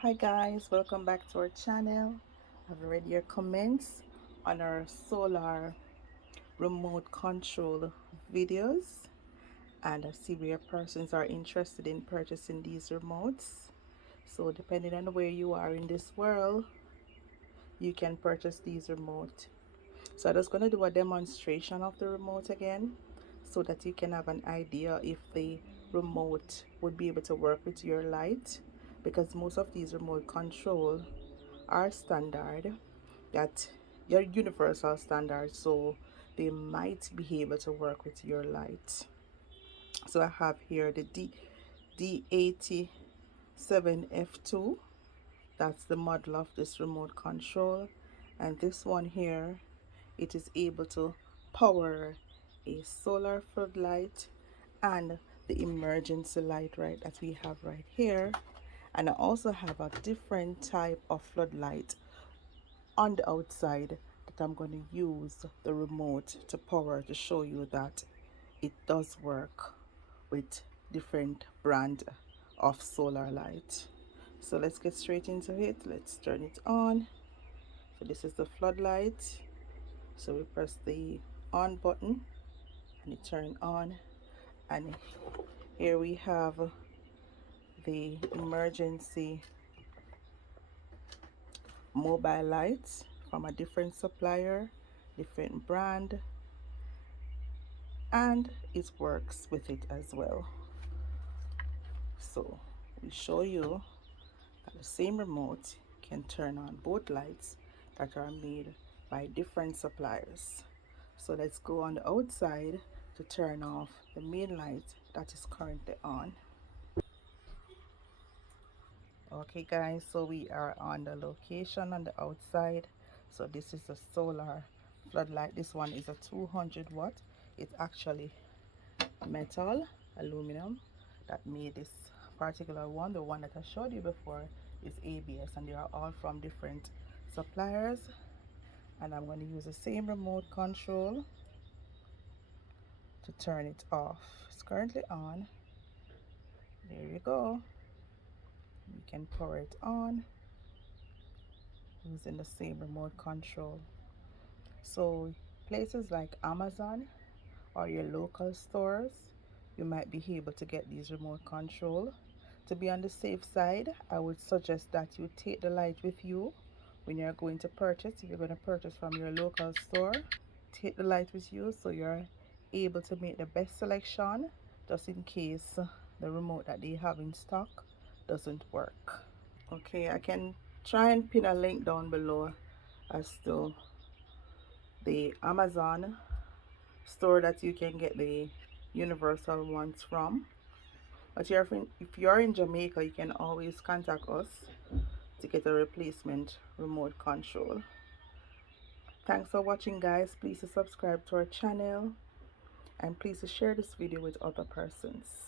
Hi guys, welcome back to our channel. I've read your comments on our solar remote control videos, and I see where persons are interested in purchasing these remotes. So depending on where you are in this world, you can purchase these remote. So I'm just going to do a demonstration of the remote again so that you can have an idea if the remote would be able to work with your light, because most of these remote control are standard, that your universal standard, so they might be able to work with your light. So I have here the D87F2. That's the model of this remote control, and this one here, it is able to power a solar floodlight and the emergency light right that we have right here. And I also have a different type of floodlight on the outside that I'm going to use the remote to power, to show you that it does work with different brand of solar light. So let's get straight into it. Let's turn it on. So this is the floodlight. So we press the on button and it turn on, and here we have the emergency mobile lights from a different supplier, different brand, and it works with it as well. So we show you that the same remote can turn on both lights that are made by different suppliers. So let's go on the outside to turn off the main light that is currently on. Okay guys, so we are on the location on the outside. So this is a solar floodlight. This one is a 200 watt. It's actually metal, aluminum, that made this particular one. The one that I showed you before is ABS, and they are all from different suppliers. And I'm going to use the same remote control to turn it off. It's currently on. There you go. You can power it on using the same remote control. So places like Amazon or your local stores, you might be able to get these remote control. To be on the safe side, I would suggest that you take the light with you when you're going to purchase. If you're going to purchase from your local store, take the light with you so you're able to make the best selection, just in case the remote that they have in stock doesn't work. Okay, I can try and pin a link down below as to the Amazon store that you can get the universal ones from. But if you're in Jamaica, you can always contact us to get a replacement remote control. Thanks for watching guys. Please subscribe to our channel, and please share this video with other persons.